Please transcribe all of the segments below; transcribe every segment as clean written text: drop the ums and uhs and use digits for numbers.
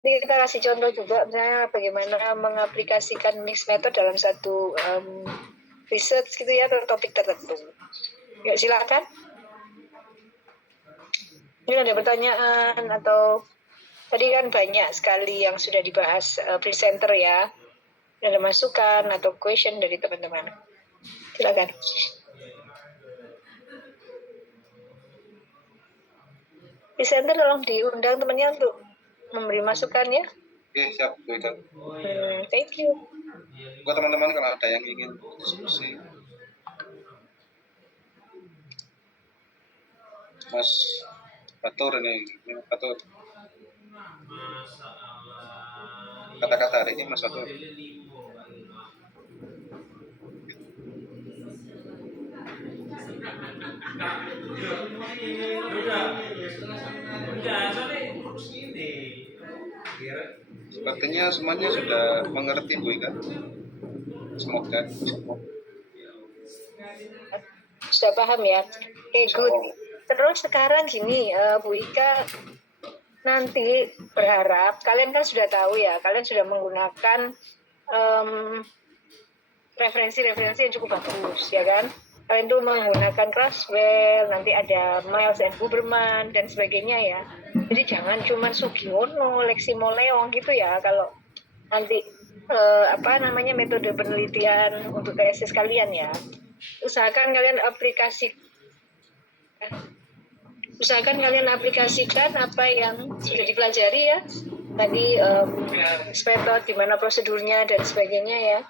Ini kita kasih contoh juga, misalnya bagaimana mengaplikasikan mixed method dalam satu research gitu ya, atau topik tertentu. Yuk silakan. Ini ada pertanyaan atau tadi kan banyak sekali yang sudah dibahas presenter ya. Ada masukan atau question dari teman-teman. Silakan. Presenter tolong diundang temannya untuk memberi masukan ya. Oke, siap, Bu Ika. Thank you. Buat teman-teman kalau ada yang ingin diskusi, Mas Batur ini Batur. Kata-kata hari ini Mas Batur. Sepertinya semuanya sudah mengerti Bu Ika. Semoga. Sudah paham ya? Oke, good. Terus sekarang gini, Bu Ika, nanti berharap kalian kan sudah tahu ya, kalian sudah menggunakan referensi-referensi yang cukup bagus, ya kan? Kalian tuh menggunakan Crasswell, nanti ada Miles and Huberman dan sebagainya ya. Jadi jangan cuma Sugiono, Leximo Leong gitu ya. Kalau nanti metode penelitian untuk tesis kalian ya. Usahakan kalian aplikasikan apa yang sudah dipelajari ya. Tadi method, gimana prosedurnya dan sebagainya ya.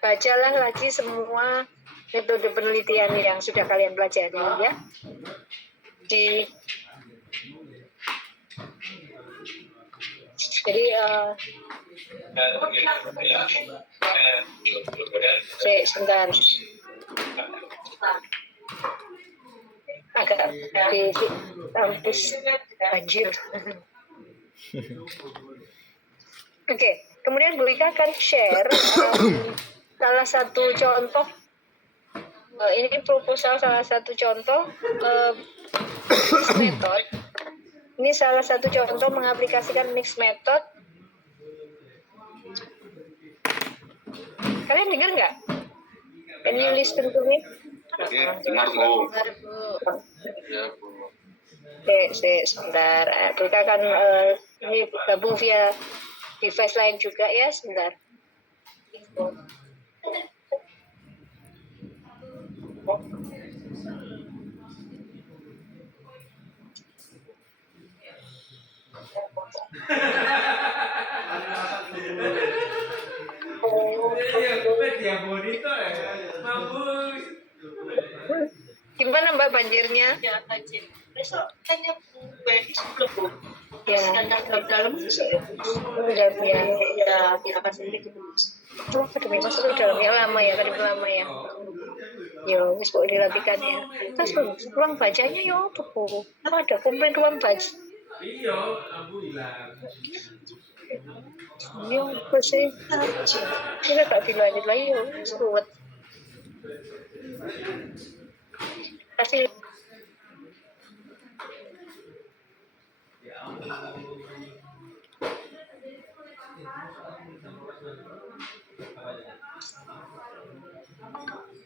Bacalah lagi semua metode penelitian yang sudah kalian pelajari ya. Jadi sebentar. Agak di kampus banjir. Oke, kemudian Bu Ika akan share salah satu contoh. Ini proposal salah satu contoh mixed method. Ini salah satu contoh mengaplikasikan mixed method. Kalian dengar nggak? Can you listen to me? Dengar Bu. Sebentar. Kita akan ini gabung via device lain juga ya, sebentar. Gimana Mbak banjirnya? Ya, banjir. Besok tanya Bu Beni sebelum Bu. Ya, dalam ya, di apa sendiri gitu. Oh, akademi masuk ke dalamnya lama ya, lama ya. Yo, wis kok dirapikan ya. Terus ruang bacanya yo apa kok? Ada komplain ruang baca. Iya, aku hilang. Yo, apa sih? Kita gak dilanjut lagi yo, suwet. Kasih.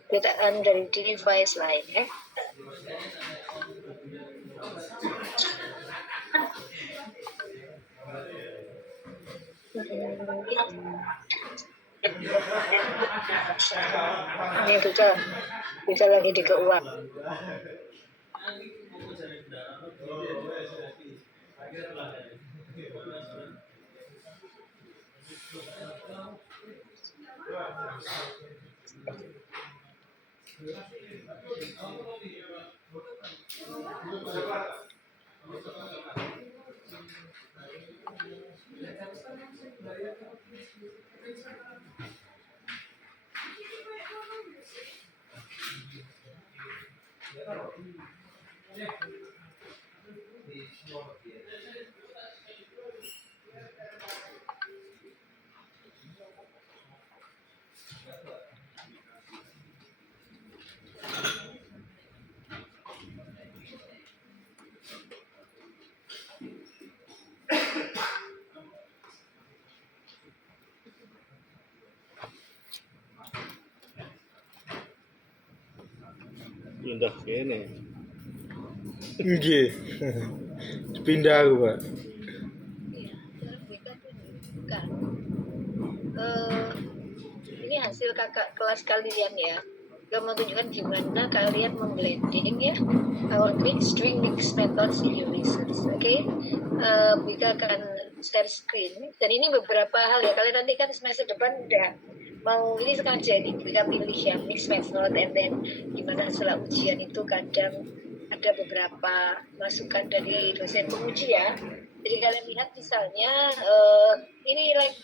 Kita dari device lain ya. Ini bisa lagi dikeuang. pindah kene. Nggih. Pindah aku, Pak. Iya, mereka tunjukkan ini hasil kakak kelas kalian ya. Gak mau tunjukkan gimana kalian memblending ya our doing mixed methods in your research. Oke, Wika akan share screen dan ini beberapa hal ya. Kalian nanti kan semester depan udah mau ini sengaja nih Wika pilih yang mixed method and then gimana setelah ujian itu kadang ada beberapa masukan dari dosen penguji ya. Jadi kalian lihat misalnya ini like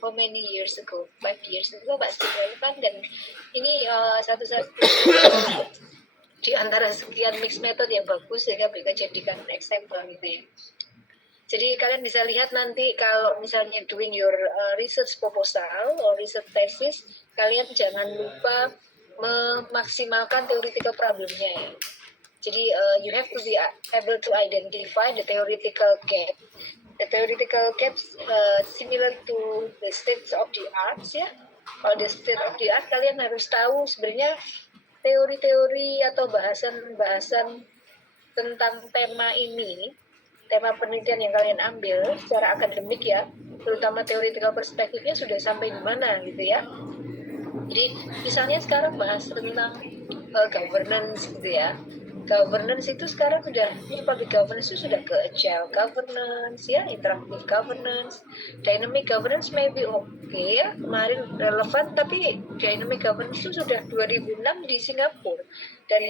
how many years ago, 5 years ago masih relevan dan ini satu-satu di antara sekian mix method yang bagus sehingga mereka jadikan example gitu ya. Jadi kalian bisa lihat nanti kalau misalnya doing your research proposal or research thesis, kalian jangan lupa memaksimalkan theoretical problemnya ya. Jadi you have to be able to identify the theoretical gap. The theoretical gaps similar to the state of the arts ya. Kalau the state of the art kalian harus tahu sebenarnya teori-teori atau bahasan-bahasan tentang tema ini, tema penelitian yang kalian ambil secara akademik ya, terutama theoretical perspektifnya sudah sampai di mana gitu ya. Jadi misalnya sekarang bahas tentang governance gitu ya. Governance itu sekarang sudah, public governance itu sudah ke agile governance ya, interactive governance, dynamic governance maybe okay ya, kemarin relevan, tapi dynamic governance itu sudah 2006 di Singapura dan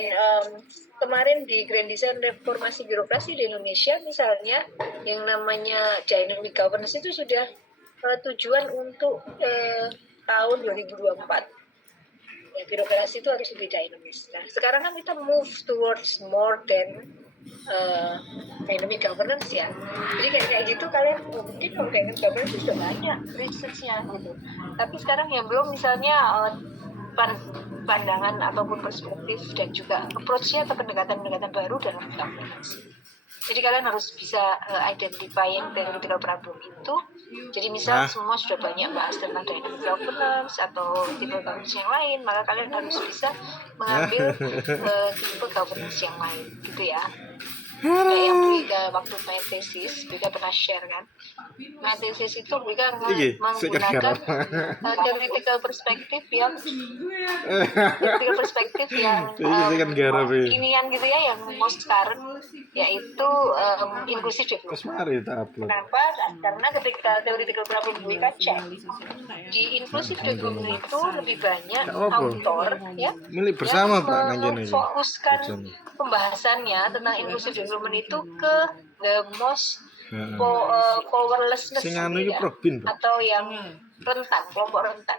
kemarin di Grand Design Reformasi Birokrasi di Indonesia misalnya yang namanya dynamic governance itu sudah tujuan untuk tahun 2024. Ya, birokrasi itu harus lebih dinamis. Nah, sekarang kan kita move towards more than dynamic governance ya. Jadi kayak gitu kalian mungkin kalau dynamic governance itu sudah banyak research-nya gitu. Tapi sekarang yang belum misalnya pandangan ataupun perspektif dan juga approach-nya atau pendekatan-pendekatan baru dalam governance. Jadi kalian harus bisa identifying theoretical problem itu. Jadi misal semua sudah banyak bahas tentang dynamic governance atau tipe governance yang lain, maka kalian harus bisa mengambil tipe governance yang lain, gitu ya. Kayak yang Wika waktu main tesis, Wika pernah share kan. Main tesis itu Wika menggunakan theoretical perspektif yang kekinian gitu ya, yang most current, yaitu inclusive development. Kenapa? Karena ketika theoretical problem Wika cek di inclusive development itu lebih banyak author ya milik bersama Pak yang fokuskan pembahasannya tentang inclusive development itu ke the most powerlessness atau yang rentan, kelompok rentan.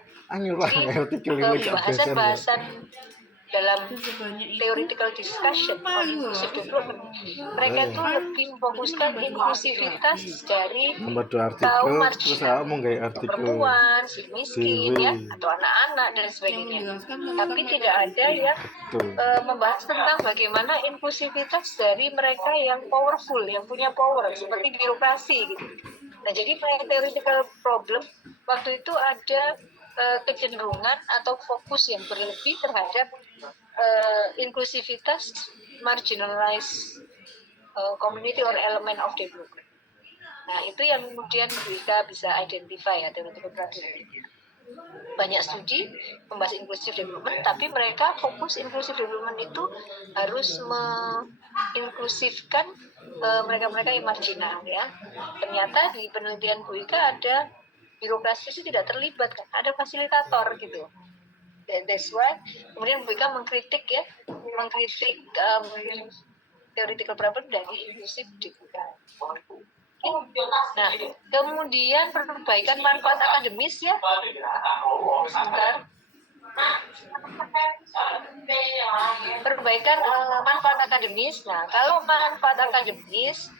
Jadi bahasan-bahasan dalam theoretical discussion on inclusive development, mereka itu lebih memfokuskan inklusivitas dari kaum marginal, perempuan, si miskin ya, atau anak-anak dan sebagainya. Tapi tidak ada yang membahas tentang bagaimana inklusivitas dari mereka yang powerful, yang punya power seperti birokrasi gitu. Nah, jadi theoretical problem waktu itu ada kecenderungan atau fokus yang berlebih terhadap inklusivitas marginalized community or element of development. Nah, itu yang kemudian kita bisa identify ya theoretical problem. Banyak studi membahas inclusive development, tapi mereka fokus inclusive development itu harus menginklusifkan mereka-mereka yang marginal ya. Ternyata di penelitian Wika ada birokrasi itu tidak terlibat, kan? Ada fasilitator gitu. That's why kemudian Wika mengkritik theoretical problem dari inclusive development. Nah, kemudian perbaikan manfaat akademis ya. Sebentar. Perbaikan manfaat akademis. Nah, kalau manfaat akademis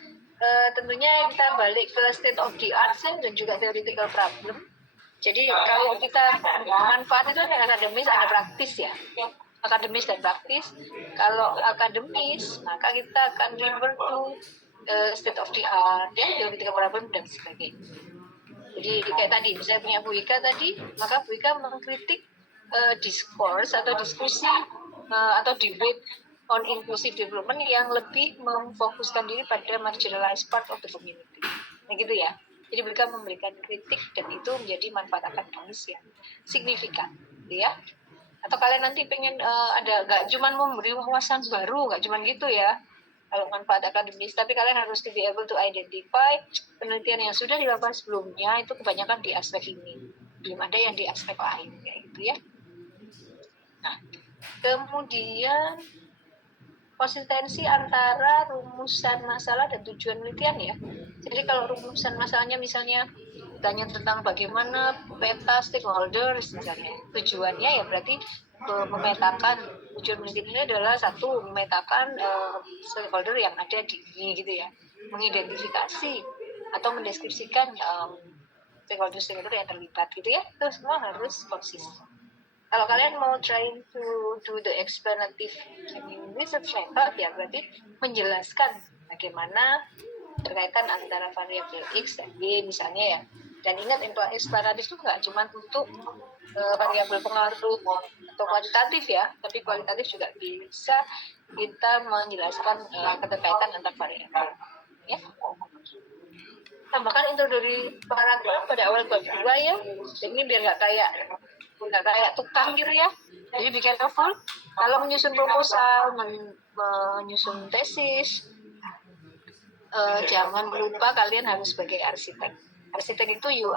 tentunya kita balik ke state of the art dan juga theoretical problem. Jadi kalau kita manfaat itu ada akademis, ada praktis ya. Akademis dan praktis. Kalau akademis, maka kita akan refer to state of the art, ya, theoretical problem dan sebagainya. Jadi kayak tadi, misalnya punya Bu Ika tadi, maka Bu Ika mengkritik diskurs atau diskusi atau debate on inclusive development yang lebih memfokuskan diri pada marginalized part of the community. Nah gitu ya. Jadi mereka memberikan kritik dan itu menjadi manfaat akademis yang signifikan, gitu ya. Atau kalian nanti pengen ada nggak cuma memberi wawasan baru, nggak cuma gitu ya. Kalau manfaat akademis, tapi kalian harus to be able to identify penelitian yang sudah dilakukan sebelumnya itu kebanyakan di aspek ini, belum ada yang di aspek lain, kayak gitu ya. Nah, kemudian konsistensi antara rumusan masalah dan tujuan penelitian ya. Jadi kalau rumusan masalahnya misalnya tanya tentang bagaimana peta stakeholders misalnya, tujuannya ya berarti memetakan tujuan penelitian ini adalah satu memetakan stakeholder yang ada di ini gitu ya, mengidentifikasi atau mendeskripsikan stakeholder yang terlibat gitu ya, itu semua harus konsisten. Kalau kalian mau trying to do the explanative research method ya berarti menjelaskan bagaimana berkaitan antara variabel X dan Y misalnya ya. Dan ingat explanative itu nggak cuma untuk variabel pengaruh atau kuantitatif ya, tapi kualitatif juga bisa kita menjelaskan keterkaitan antar variabel. Ya. Tambahkan introductory paragraf pada awal bab 2 ya. Ini biar nggak kayak tukang gitu ya. Jadi be careful kalau menyusun proposal, menyusun tesis, jangan lupa kalian harus sebagai arsitek. Arsitek itu you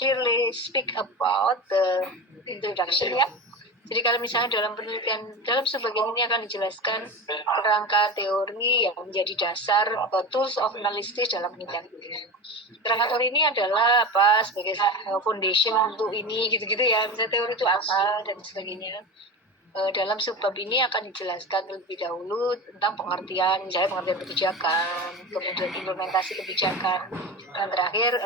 clearly speak about the introduction ya. Jadi kalau misalnya dalam penelitian, dalam sebagian ini akan dijelaskan kerangka teori yang menjadi dasar tools of analysis dalam penelitian. Kerangka teori ini adalah apa sebagai foundation untuk ini gitu-gitu ya. Misalnya teori itu apa dan sebagainya. Dalam subbab ini akan dijelaskan terlebih dahulu tentang pengertian, misalnya pengertian kebijakan, kemudian implementasi kebijakan, dan terakhir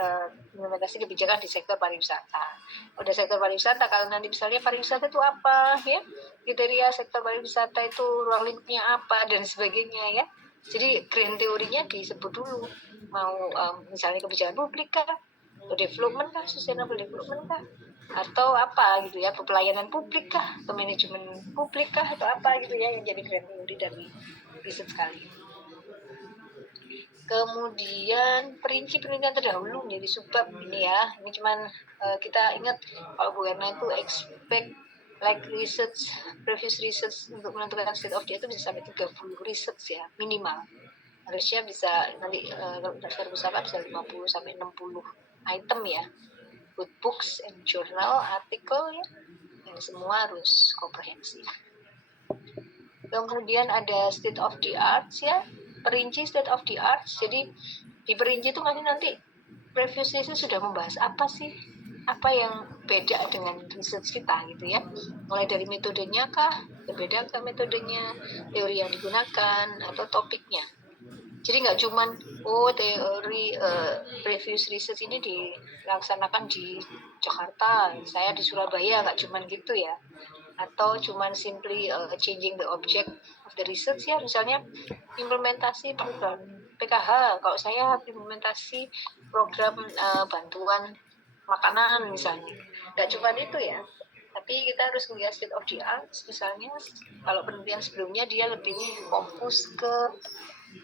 implementasi kebijakan di sektor pariwisata. Udah sektor pariwisata, kalau nanti misalnya pariwisata itu apa, ya kriteria sektor pariwisata itu ruang lingkupnya apa dan sebagainya ya. Jadi grand teorinya disebut dulu, mau misalnya kebijakan publik kah, atau development kah, sustainable development kah, atau apa gitu ya, pelayanan publik kah, atau manajemen publik kah, atau apa gitu ya yang jadi grand teori dari riset sekali. Kemudian perinci penelitian terdahulu menjadi subbab ini ya. Ini cuman kita ingat kalau Bu Erna itu expect like research, previous research untuk menentukan state of the art itu bisa sampai 30 research ya minimal. Harusnya bisa nanti daftar pusaka bisa 50 sampai 60 item ya. Good books and journal, artikel ya. Yang semua harus komprehensif. Kemudian ada state of the art ya. Perinci state of the art. Jadi di perinci itu nanti previous research sudah membahas apa sih, apa yang beda dengan research kita gitu ya, mulai dari metodenya kah, berbeda kah metodenya, teori yang digunakan atau topiknya. Jadi nggak cuman teori previous research ini dilaksanakan di Jakarta, saya di Surabaya, nggak cuman gitu ya, atau cuman simply changing the object of the research ya, misalnya implementasi program PKH, kalau saya implementasi program bantuan makanan misalnya, nggak cuma itu ya, tapi kita harus melihat state of the art. Misalnya kalau penelitian sebelumnya dia lebih fokus ke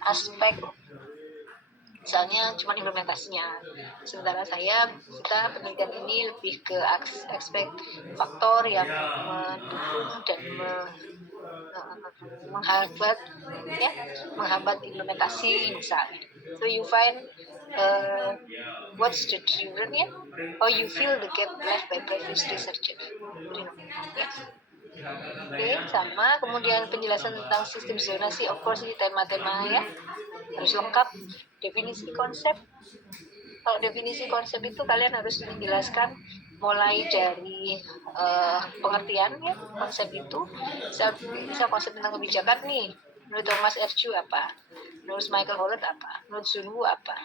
aspek misalnya cuma implementasinya, sementara kita penelitian ini lebih ke aspek faktor yang mendukung dan menghambat implementasi misalnya. So you find what's the difference ya, or you fill the gap left by previous researcher. Oke, sama. Kemudian penjelasan tentang sistem zonasi, of course ini tema-tema ya harus lengkap. Definisi konsep. Kalau definisi konsep itu kalian harus menjelaskan mulai dari pengertian ya konsep itu. Bisa konsep tentang kebijakan nih. Menurut Thomas R. Chu apa? Menurut Michael Howlett apa? Menurut Sun Woo apa?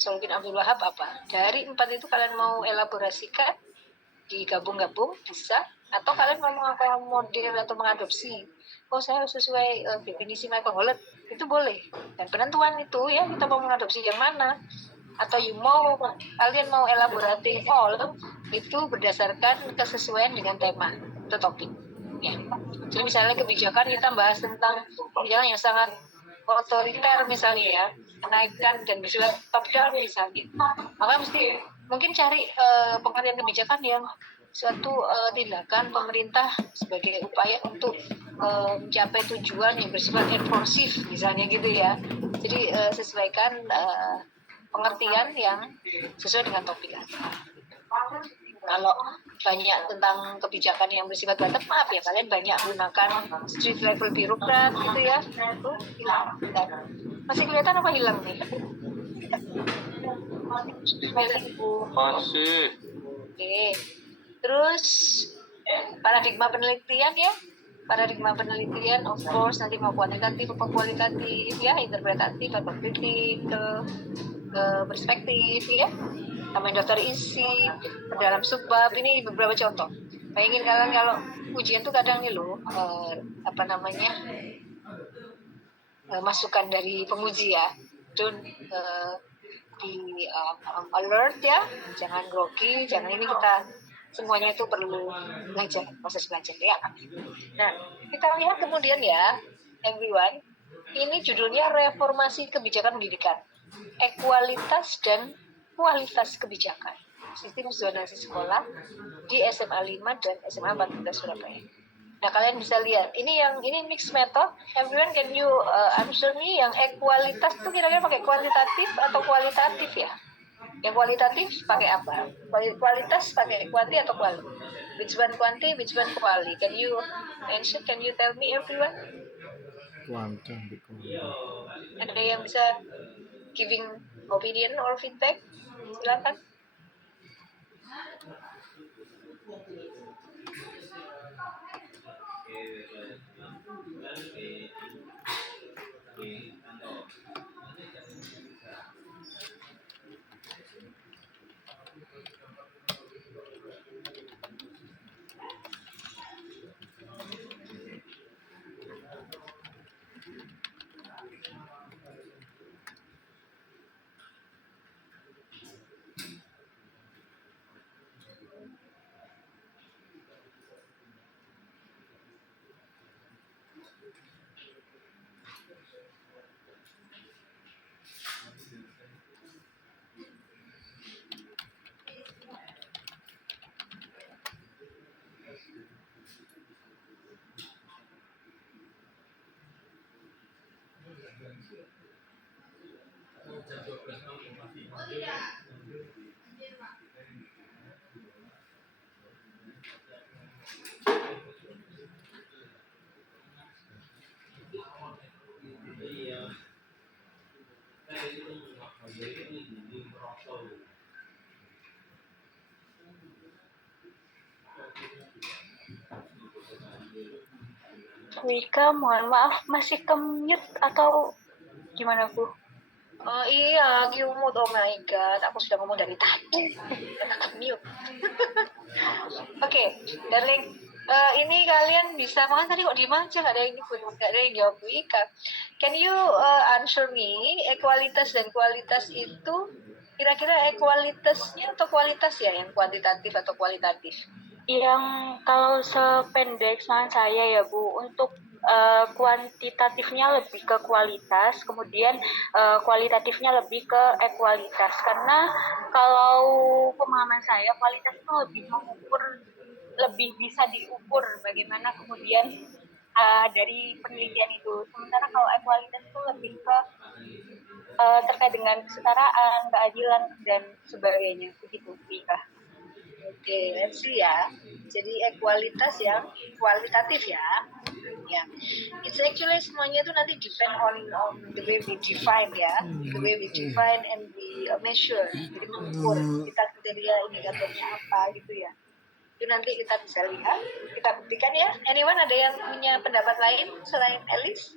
Solkin Abdul Wahab apa? Dari 4 itu kalian mau elaborasikan, digabung-gabung bisa, atau kalian mau mengakomodir atau mengadopsi. Saya sesuai definisi Michael Howlett, itu boleh. Dan penentuan itu ya kita mau mengadopsi yang mana, atau kalian mau elaborating all itu berdasarkan kesesuaian dengan tema atau topik. Ya. Jadi misalnya kebijakan kita bahas tentang kebijakan yang sangat otoriter misalnya ya, menaikkan dan bersifat top down misalnya, maka mesti mungkin cari pengertian kebijakan yang suatu tindakan pemerintah sebagai upaya untuk mencapai tujuan yang bersifat enforcif misalnya gitu ya. Jadi sesuaikan pengertian yang sesuai dengan topik. Kalau banyak tentang kebijakan yang bersifat bottom up ya kalian banyak gunakan street level birokrat gitu ya. Hilang. Masih kelihatan apa hilang nih? Masih. Oke. Terus paradigma penelitian ya. Paradigma penelitian of course nanti mau kuantitatif atau kualitatif ya, interpretatif atau kritik, perspektif ya. Sama daftar isi, dalam subbab, ini beberapa contoh. Bayangin kalian kalau ujian tuh kadang nih loh, masukan dari penguji ya, itu di alert ya, jangan grogi, jangan ini kita semuanya itu perlu belajar, proses belajar ya. Nah, kita lihat kemudian ya, everyone, ini judulnya reformasi kebijakan pendidikan, ekualitas dan kualitas kebijakan sistem zonasi sekolah di SMA 5 dan SMA 14 Surabaya. Nah, kalian bisa lihat ini mixed method. Everyone, can you answer me, yang ekualitas itu kira-kira pakai kuantitatif atau kualitatif ya? Yang kualitatif pakai apa? Kualitas pakai kuanti atau kuali? Which one kuanti, which one kuali? Can you mention, can you tell me everyone? Kuantum. Ada yang bisa giving opinion or feedback? Silakan. Wika, mohon maaf, masih ke-mute atau gimana, Bu? Oh iya, mute. Oh my god, aku sudah ngomong dari tadi. Aku mute. Oke, darling. Ini kalian bisa, makanya tadi kok diem aja, nggak ada yang jawab Wika. Can you answer me, ekualitas dan kualitas itu, kira-kira ekualitasnya atau kualitas ya, yang kuantitatif atau kualitatif? Yang kalau sependek sama saya ya Bu, untuk kuantitatifnya lebih ke kualitas, kemudian kualitatifnya lebih ke ekualitas. Karena kalau pemahaman saya, kualitas itu lebih bisa diukur bagaimana kemudian dari penelitian itu. Sementara kalau ekualitas itu lebih ke terkait dengan kesetaraan, keadilan dan sebagainya. Begitu, Wika. Oke, let's see ya. Jadi ekualitas yang kualitatif ya. Ya, it's actually semuanya itu nanti depend on the way we define ya, the way we define and we measure. Jadi mengukur kita kriteria indikatornya apa gitu ya. Itu nanti kita bisa lihat, kita buktikan ya. Anyone ada yang punya pendapat lain selain Alice?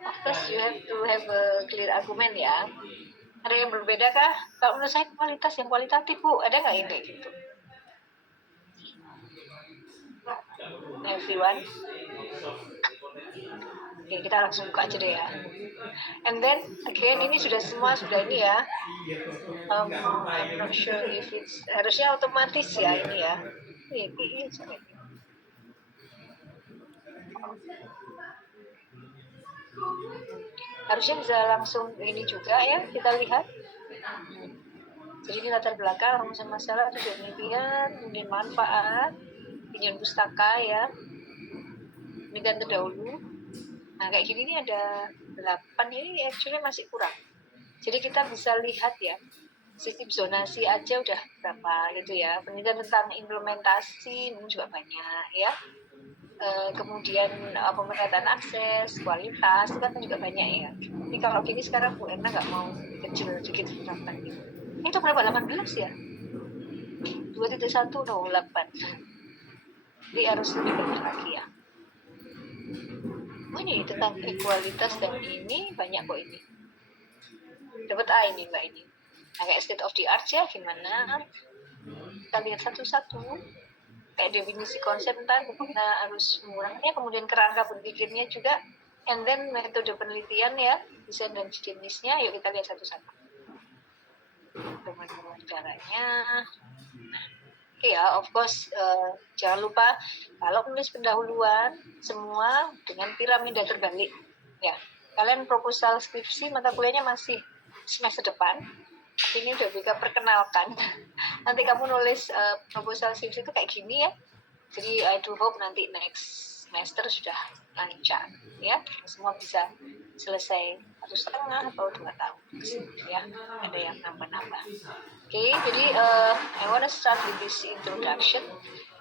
Of course you have to have a clear argument ya. Ada yang berbeda kah? Kalau menurut saya kualitas yang kualitatif Bu, ada nggak yang kayak gitu? Everyone? Oke, kita langsung buka aja deh ya. And then again ini sudah ini ya. I'm not sure if it's harusnya otomatis ya ini ya. Ini sorry. Harusnya bisa langsung ini juga ya, kita lihat. Jadi ini latar belakang, rumusan masalah, tujuan penelitian, kemudian manfaat, pinjam pustaka ya, penelitian terdahulu. Nah kayak gini ini ada 8, ini actually masih kurang. Jadi kita bisa lihat ya, sistem zonasi aja udah berapa gitu ya, penelitian tentang implementasi ini juga banyak ya. Kemudian pemetaan akses, kualitas itu kan juga banyak ya. Ini kalau gini sekarang Bu Erna nggak mau kecil sedikit berapa gitu. Itu berapa 18 ya? 2.1 no 8. Jadi harus lebih banyak lagi ya. Oh ini tentang ekualitas dan ini banyak kok ini. Dapat A ini Mbak ini. Nah kayak state of the art ya gimana? Kita lihat satu-satu. Kayak definisi konsep ntar kita harus mengurangnya, kemudian kerangka berpikirnya juga, and then metode penelitian ya, desain dan jenisnya. Yuk kita lihat satu-satu teman-teman caranya. Oke ya, of course jangan lupa kalau menulis pendahuluan semua dengan piramida terbalik ya. Kalian proposal skripsi mata kuliahnya masih semester depan. Ini udah bisa perkenalkan. Nanti kamu nulis proposal skripsi itu kayak gini ya. Jadi I do hope nanti next semester sudah lancar ya. Semua bisa selesai 1,5 atau 2 tahun ya. Ada yang nambah-nambah. Oke, jadi I wanna start with this introduction.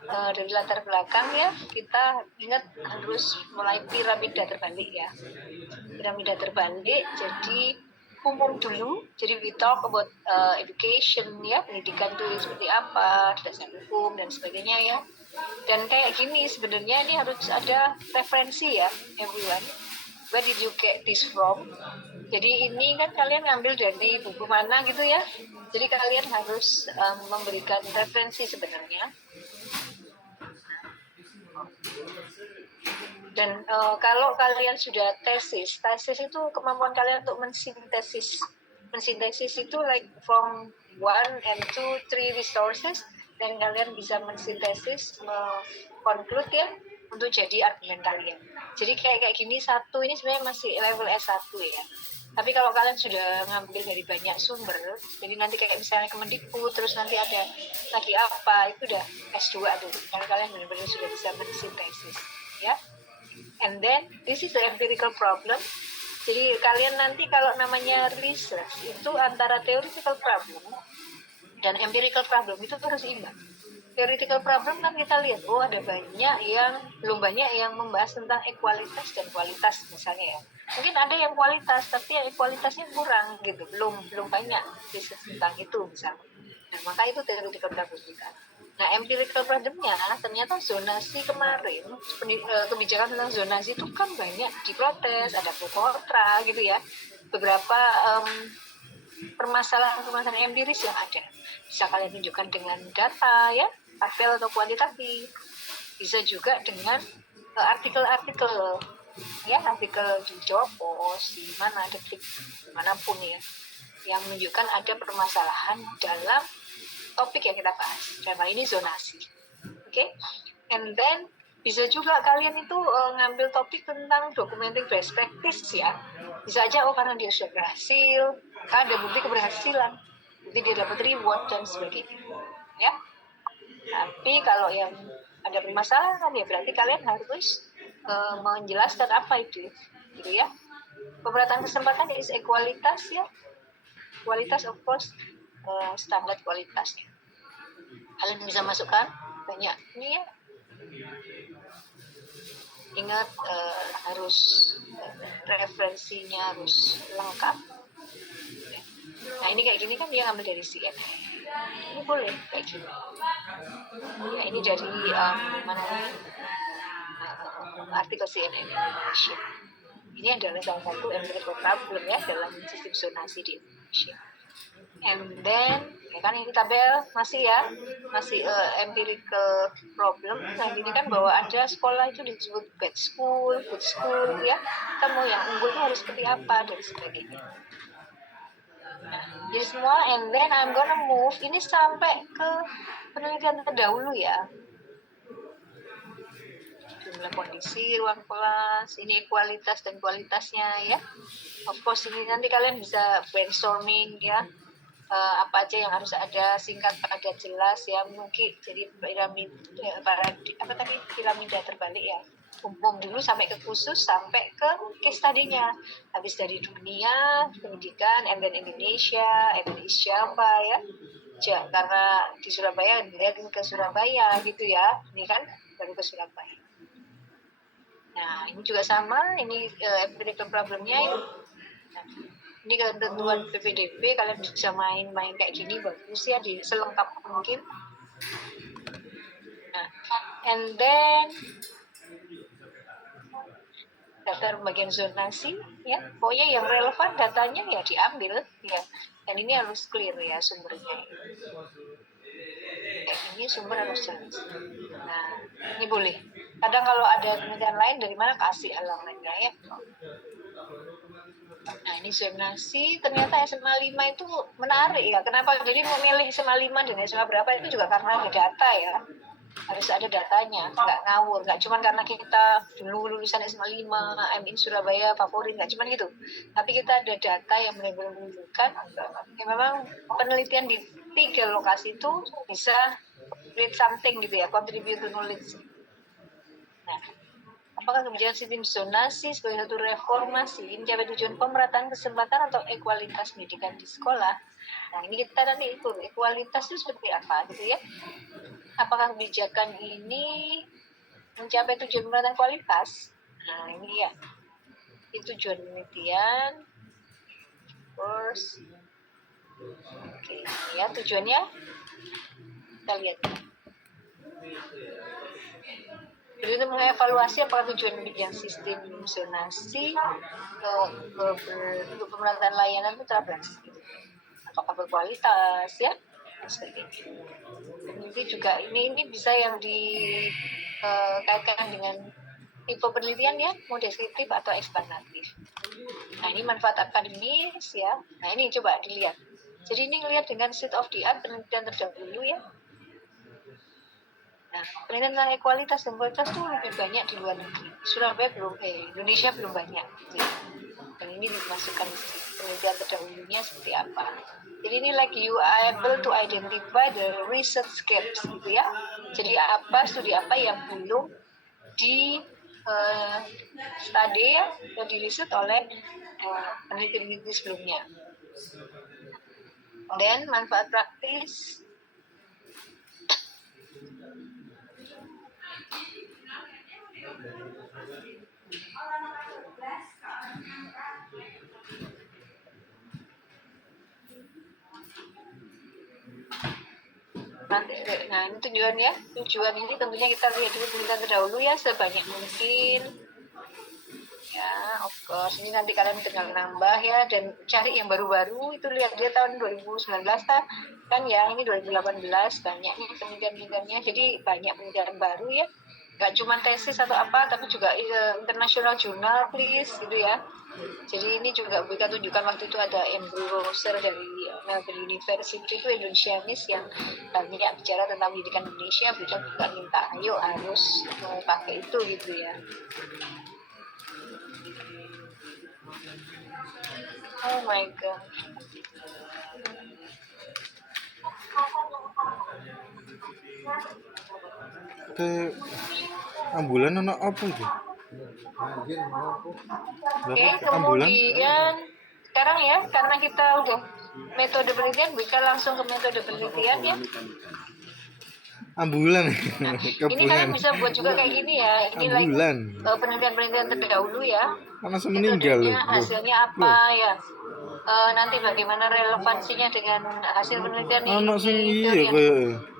Dari latar belakang ya, kita ingat harus mulai piramida terbalik ya. Piramida terbalik, jadi umum dulu, jadi we talk about education ya, pendidikan itu seperti apa, dasar hukum dan sebagainya ya. Dan kayak gini sebenarnya ini harus ada referensi ya, everyone. Where did you get this from? Jadi ini kan kalian ngambil dari buku mana gitu ya. Jadi kalian harus memberikan referensi sebenarnya. Dan kalau kalian sudah tesis itu kemampuan kalian untuk mensintesis itu like from 1 and 2, 3 resources, dan kalian bisa mensintesis, conclude ya, untuk jadi argumen kalian. Jadi kayak gini satu ini sebenarnya masih level S1 ya. Tapi kalau kalian sudah ngambil dari banyak sumber, jadi nanti kayak misalnya Kemendikbud, terus nanti ada lagi apa, itu udah S2 tuh. Karena kalian benar-benar sudah bisa mensintesis ya. And then this is the empirical problem. Jadi kalian nanti kalau namanya research itu antara theoretical problem dan empirical problem itu harus imbang. Theoretical problem kan kita lihat, oh ada belum banyak yang membahas tentang ekualitas dan kualitas misalnya ya. Mungkin ada yang kualitas tapi yang kualitasnya kurang gitu, belum banyak riset tentang itu misalnya. Nah maka itu theoretical problem juga. Nah, empirical problemnya ternyata zonasi kemarin, kebijakan tentang zonasi itu kan banyak diprotes, ada pro kontra gitu ya. Beberapa permasalahan empiris yang ada. Bisa kalian tunjukkan dengan data ya, tabel atau kuantitatif. Bisa juga dengan artikel-artikel ya, artikel di Jawa Post, di mana Detik, dimanapun ya, yang menunjukkan ada permasalahan dalam topik yang kita bahas. Dan ini zonasi. Oke. And then bisa juga kalian itu ngambil topik tentang documenting best practice ya. Bisa aja karena dia sudah berhasil, kan ada bukti keberhasilan, jadi dia dapat reward dan sebagainya. Ya. Tapi kalau yang ada permasalahan ya berarti kalian harus menjelaskan apa itu, gitu ya. Pemerataan kesempatan is ekualitas ya. Kualitas of course standar kualitasnya. Kalian bisa masukkan banyak ini ya. Ingat harus referensinya harus lengkap. Nah ini kayak gini kan dia ngambil dari CNN. Ini boleh kayak gini. Ya ini dari mana nih? Artikel CNN Indonesia. Ini adalah salah satu empirical problem ya dalam sistem zonasi di Indonesia. And then ya kan ini tabel masih empirical problem. Nah ini kan bahwa ada sekolah itu disebut bad school, good school ya. Kita mau yang unggul itu harus seperti apa dan sebagainya. Nah, jadi semua, and then I'm gonna move ini sampai ke penelitian terdahulu ya. Jumlah kondisi ruang kelas, ini kualitas dan kualitasnya ya. Of course ini nanti kalian bisa brainstorming ya. Apa aja yang harus ada, singkat padat jelas ya, mungkin jadi piramida terbalik ya, umum dulu sampai ke khusus sampai ke case study-nya, habis dari dunia pendidikan and then Indonesia siapa ya, karena di Surabaya dilihat ke Surabaya gitu ya, ini kan baru ke Surabaya. Nah ini juga sama, ini empirical problemnya ini. Nah, ini ketentuan PPDB, kalian bisa main-main kayak gini, bagus ya, selengkap mungkin. Nah, and then data bagian zonasi ya, pokoknya yang relevan datanya ya diambil ya, dan ini harus clear ya sumbernya. Kayak ini sumber harus jelas. Nah, ini boleh. Kadang kalau ada penelitian lain dari mana kasih halamannya ya. Nah ini zonasi, ternyata SMA 5 itu menarik ya. Kenapa jadi memilih SMA 5 dan SMA berapa itu juga karena ada data ya. Harus ada datanya, nggak ngawur, nggak cuma karena kita dulu lulusan SMA 5, I'm in Surabaya favorit, nggak cuma gitu. Tapi kita ada data yang benar-benar menunjukkan ya memang penelitian di 3 lokasi itu bisa create something gitu ya, contribute to knowledge. Nah, apakah kebijakan sistem zonasi sebagai satu reformasi mencapai tujuan pemerataan kesempatan atau ekualitas pendidikan di sekolah? Nah, ini kita nanti ukur ekualitas itu seperti apa gitu ya. Apakah kebijakan ini mencapai tujuan pemerataan kualitas? Nah, ini ya. Itu tujuan penelitian. Terus oke, ya tujuannya kita lihat. Jadi itu mengevaluasi apakah tujuan kebijakan sistem zonasi untuk pemerataan layanan itu terberlaksana, apakah berkualitas ya dan sebagainya. Nanti juga ini bisa yang dikaitkan dengan tipe penelitian ya, mau deskriptif atau eksplanatif. Nah ini manfaat akademis ya. Nah ini coba dilihat. Jadi ini ngelihat dengan state of the art penelitian terdahulu ya. Nah, penelitian tentang ekualitas dan kualitas itu lebih banyak di luar negeri. Surabaya belum, Indonesia belum banyak. Gitu. Dan ini dimasukkan di penelitian terdahulunya seperti apa. Jadi ini like you are able to identify the research gaps gitu ya. Jadi studi apa yang belum di study ya, atau di riset oleh peneliti-peneliti sebelumnya. Dan manfaat praktis. Nah ini tujuan ini tentunya kita lihat dulu penelitian terdahulu ya sebanyak mungkin ya, of course ini nanti kalian tinggal nambah ya dan cari yang baru-baru, itu lihat dia tahun 2019 kan ya, ini 2018 banyak nih penelitian-penelitiannya, jadi banyak penelitian baru ya, nggak cuma tesis atau apa tapi juga international journal please gitu ya. Jadi ini juga kita tunjukkan waktu itu ada Andrew Roser dari Melbourne University itu Indonesianis yang banyak bicara tentang pendidikan Indonesia, beliau juga minta ayo harus pakai itu gitu ya. Oh my god. Ke ambulan ono apa itu? Oke, kemudian sekarang ya, karena kita udah metode penelitian, bisa langsung ke metode penelitian ya. Ambulan. Nah, ini kalian bisa buat juga kayak gini ya. Ini ambulan. Penelitian-penelitian terdahulu ya. Karena meninggal loh. Hasilnya apa ya? Nanti bagaimana relevansinya dengan hasil penelitian ini?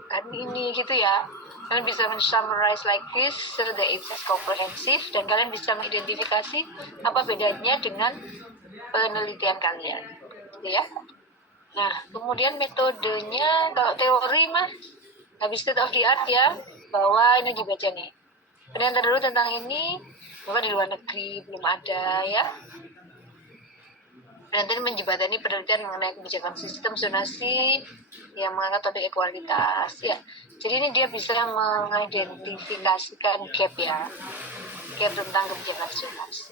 Kan ini gitu ya. Kalian bisa men-summarize like this so that it's comprehensive dan kalian bisa mengidentifikasi apa bedanya dengan penelitian kalian, gitu ya. Nah, kemudian metodenya kalau teori mah habis state of the art ya, bahwa ini dibaca nih. Penelitian dulu tentang ini, bahwa di luar negeri belum ada ya. Penelitian menjembatani penelitian mengenai kebijakan sistem zonasi yang mengangkat topik ekualitas ya. Jadi ini dia bisa mengidentifikasikan gap ya, gap tentang kebijakan zonasi.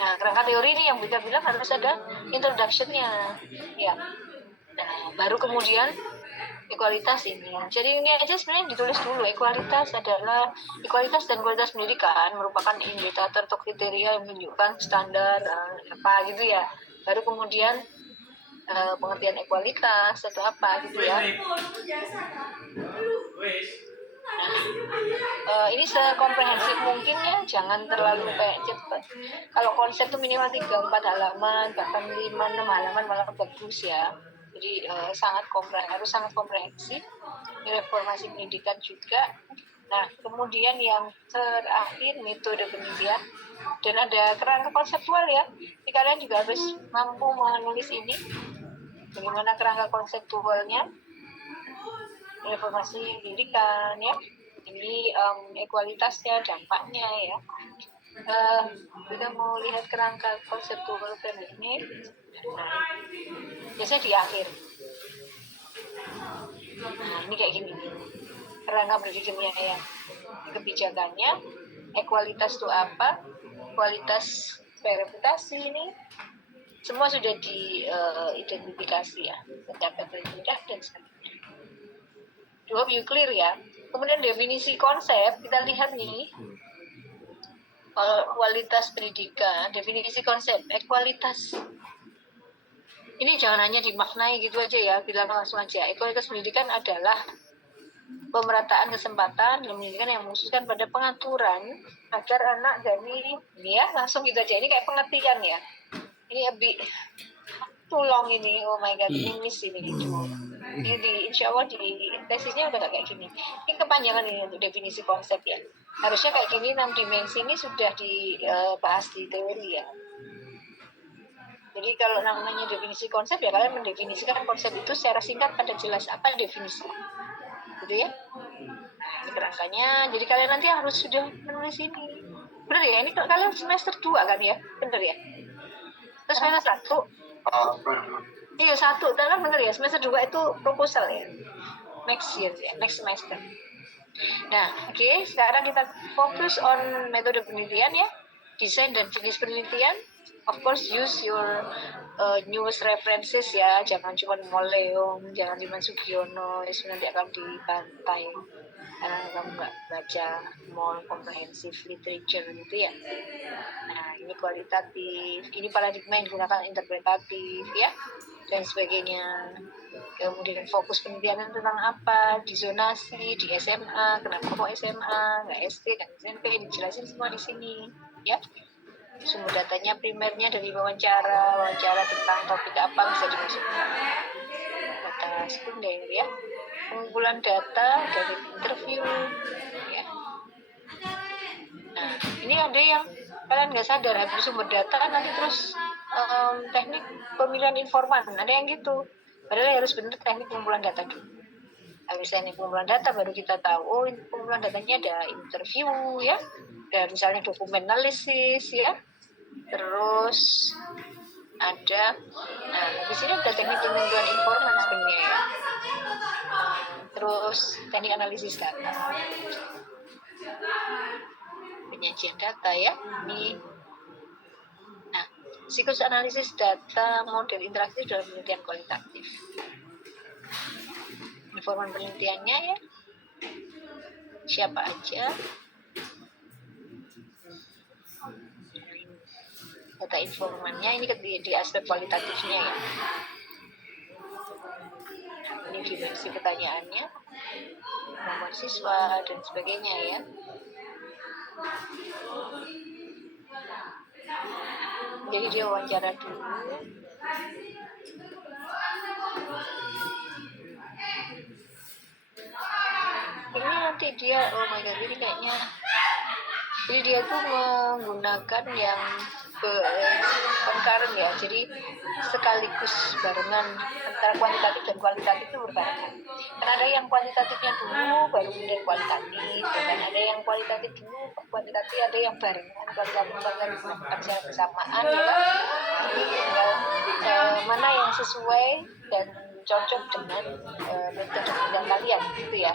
Nah, kerangka teori ini yang kita bilang harus ada introduction-nya ya. Nah, baru kemudian ekualitas ini. Jadi ini aja sebenarnya ditulis dulu. Ekualitas dan kualitas pendidikan merupakan indikator atau kriteria yang menunjukkan standar apa gitu ya. Baru kemudian pengertian ekualitas atau apa gitu ya. Ini sekomprehensif mungkin ya, jangan terlalu kayak cepet. Kalau konsep tuh minimal 3-4 halaman, bahkan 5-6 halaman malah bagus ya. Jadi harus sangat komprehensif. Reformasi pendidikan juga. Nah, kemudian yang terakhir metode penelitian dan ada kerangka konseptual ya. Jadi kalian juga harus mampu menulis ini. Bagaimana kerangka konseptualnya? Reformasi pendidikan ya. Ini ekualitasnya, dampaknya ya. Kita mau lihat kerangka konseptual ini. Nah, biasanya di akhir. Nah, ini kayak gini. Kerangka pendidikannya ya. Kebijakannya, ekualitas itu apa? Kualitas verifikasi ini semua sudah diidentifikasi ya. Mencapai tidak dan sebagainya. I hope you clear ya. Kemudian definisi konsep kita lihat nih. Kualitas pendidikan, definisi konsep, ekualitas. Ini jangan hanya dimaknai gitu aja ya, bilang langsung aja. Ekualitas pendidikan adalah pemerataan kesempatan dalam pendidikan yang mengkhususkan pada pengaturan agar anak dari ini ya langsung gitu aja. Ini kayak pengertian ya. Ini lebih tolong ini, oh my god, ini miss ini gitu. Ini insya Allah di tesisnya udah gak kayak gini. Ini kepanjangan ini untuk definisi konsep ya. Harusnya kayak gini 6 dimensi ini sudah dibahas di teori ya. Jadi kalau namanya definisi konsep ya kalian mendefinisikan konsep itu secara singkat pada jelas apa definisi. Gitu ya. Nah, ini kerangkanya. Jadi kalian nanti harus sudah menulis ini. Bener ya? Ini kalian semester 2 kan ya? Bener ya? Terus semester 1. Iya 1, kan bener ya, semester 2 itu proposal ya, next year ya, next semester. Nah, oke, sekarang kita fokus on metode penelitian ya, desain dan jenis penelitian. Of course, use your newest references ya, jangan cuma Moleong, jangan cuma Sugiono, nanti akan dibantai karena kamu nggak baca more comprehensive literature gitu ya. Nah, ini kualitatif, ini paradigma yang digunakan interpretatif ya, dan sebagainya. Kemudian fokus penelitian tentang apa, di zonasi, di SMA, kenapa kok SMA, nggak SD, nggak SMP, dijelasin semua di sini ya. Sumber datanya primernya dari wawancara tentang topik apa bisa dimasukkan. Data sekunder ya. Pengumpulan data dari interview ya. Nah, ini ada yang kalian nggak sadar habis sumber data nanti terus teknik pemilihan informan, ada yang gitu. Padahal harus benar teknik pengumpulan data dulu. Habis teknik pengumpulan data baru kita tahu oh pengumpulan datanya ada interview ya, dan misalnya dokumen analisis ya, terus ada di sini ada teknik pengumpulan informan sebenarnya ya. Terus teknik analisis data, penyajian data ya ini. Nah, siklus analisis data model interaksi dalam penelitian kualitatif. Informan penelitiannya ya, siapa aja, data informannya ini di aspek kualitatifnya ya. Ini dimensi pertanyaannya, nomor siswa dan sebagainya ya. Jadi dia wawancara dulu. Ini nanti dia, oh my god, ini kayaknya. Jadi dia tuh menggunakan yang concurrent ya, jadi sekaligus barengan antara kuantitatif dan kualitatif itu berbarengan. Karena ada yang kuantitatifnya dulu baru kemudian kualitatif, dan ada yang kualitatif dulu kuantitatif, ada yang barengan kualitatif melakukan secara bersamaan ya kan. Jadi tinggal mana yang sesuai dan cocok dengan metode bidang kalian gitu ya.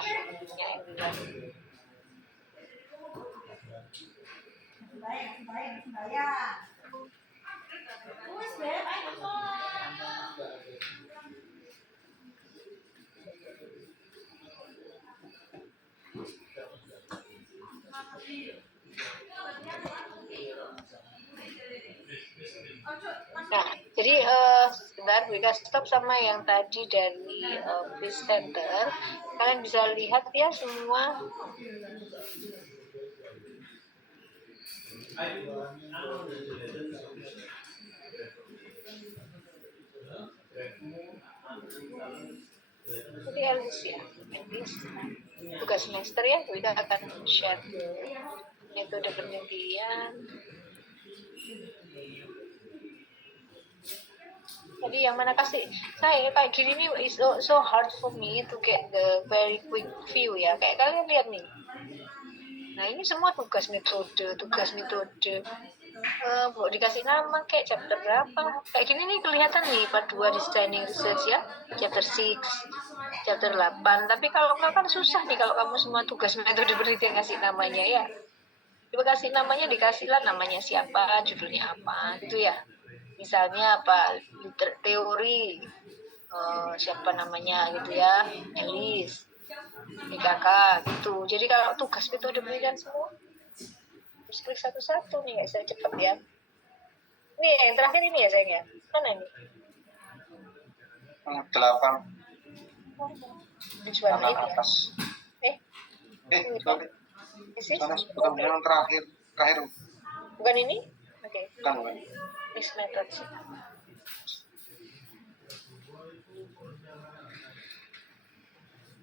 Nah, jadi sebentar kita stop sama yang tadi dari presenter. Kalian bisa lihat ya semua. Jadi Elis ya, Elis tugas semester ya, kita akan share metode penelitian. Jadi yang mana kasih saya kayak gini nih, is so hard for me to get the very quick view ya. Kayak kalian lihat nih. Nah ini semua tugas metode. Dikasih nama kayak chapter berapa. Kayak gini nih kelihatan nih part 2 designing research ya. Chapter 6, chapter 8. Tapi kalau enggak kan susah nih kalau kamu semua tugas metode penelitian kasih namanya ya. Coba kasih namanya, dikasihlah namanya siapa, judulnya apa gitu ya. Misalnya apa, teori siapa namanya gitu ya, Elis, IKK gitu. Jadi kalau tugas metode penelitian semua terus klik satu-satu nih, saya cepat ya. Ini yang terakhir ini ya sayang ya. Mana ini? 8 Tujuan ini atas. Sorry. Bukan yang terakhir. Bukan ini? Oke. Bukan. Mixed methods.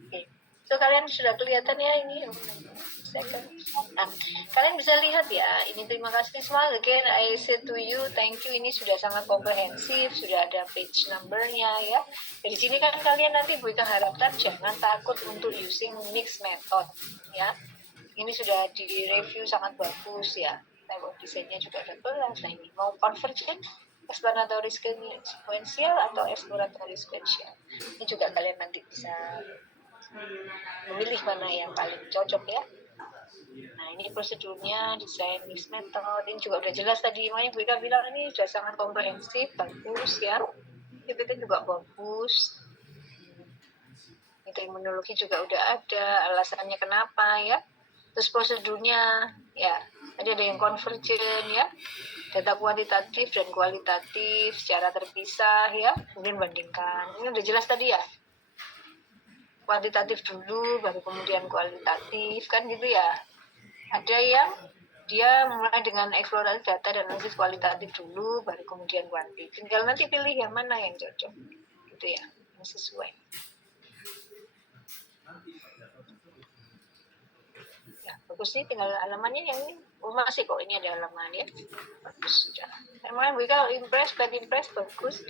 Oke. So kalian sudah kelihatan ya ini. Nah, kalian bisa lihat ya, ini terima kasih semua. Again, I say to you, thank you. Ini sudah sangat komprehensif, sudah ada page numbernya ya. Dari sini kan kalian nanti berikan harapkan jangan takut untuk using mixed method ya. Ini sudah di review sangat bagus ya. Tembok desainnya juga ada kelas. Nah ini mau convergent, explanatory sequential atau exploratory sequential. Ini juga kalian nanti bisa memilih mana yang paling cocok ya. Nah ini prosedurnya, desain mixed method, ini juga udah jelas tadi. Makanya Bu Ika bilang ini sudah sangat komprehensif, bagus ya. PPT juga bagus. Terminologi juga udah ada, alasannya kenapa ya. Terus prosedurnya ya, tadi ada yang convergent ya, data kuantitatif dan kualitatif secara terpisah ya, kemudian bandingkan. Ini udah jelas tadi ya. Kuantitatif dulu, baru kemudian kualitatif kan gitu ya. Ada yang dia mulai dengan eksploratif data dan analisis kualitatif dulu, baru kemudian kuanti. Tinggal nanti pilih yang mana yang cocok, gitu ya, yang sesuai. Ya, bagus nih, tinggal halamannya yang ini. Oh, masih kok ini ada halamannya. Bagus sudah. Emang Bu Ika impress, bagus,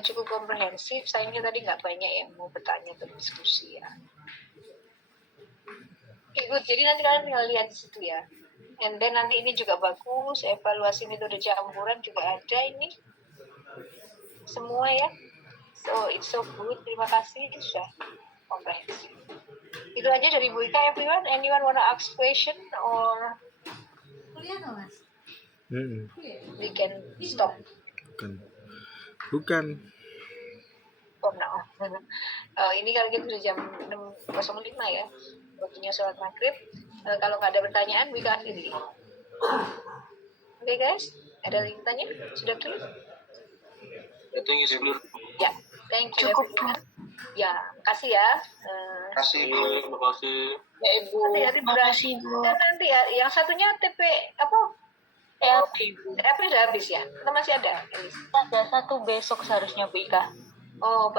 cukup komprehensif. Sayangnya tadi nggak banyak yang mau bertanya atau diskusi ya. Good. Jadi nanti kalian tinggal lihat di situ ya. And then nanti ini juga bagus, evaluasi metode campuran juga ada ini. Semua ya. So it's so good. Terima kasih sudah komprehensif. Itu aja dari Bu Ika everyone. Anyone wanna ask question or we can stop. Bukan. Oh no. Ini kalau kita sudah jam 6.05 ya. Waktunya sholat maghrib. Kalau nggak ada pertanyaan, Bu Ika akhiri. Oke guys, ada yang tanya? Sudah clear? Ya, thank you. Cukup. Ya, kasih ya. Kasih. Terima kasih. Ya Ibu. Terima kasih Bu. Dan nanti ya, yang satunya TP apa? TP udah habis ya? Atau masih ada? Ada satu besok seharusnya Bu Ika. Oh,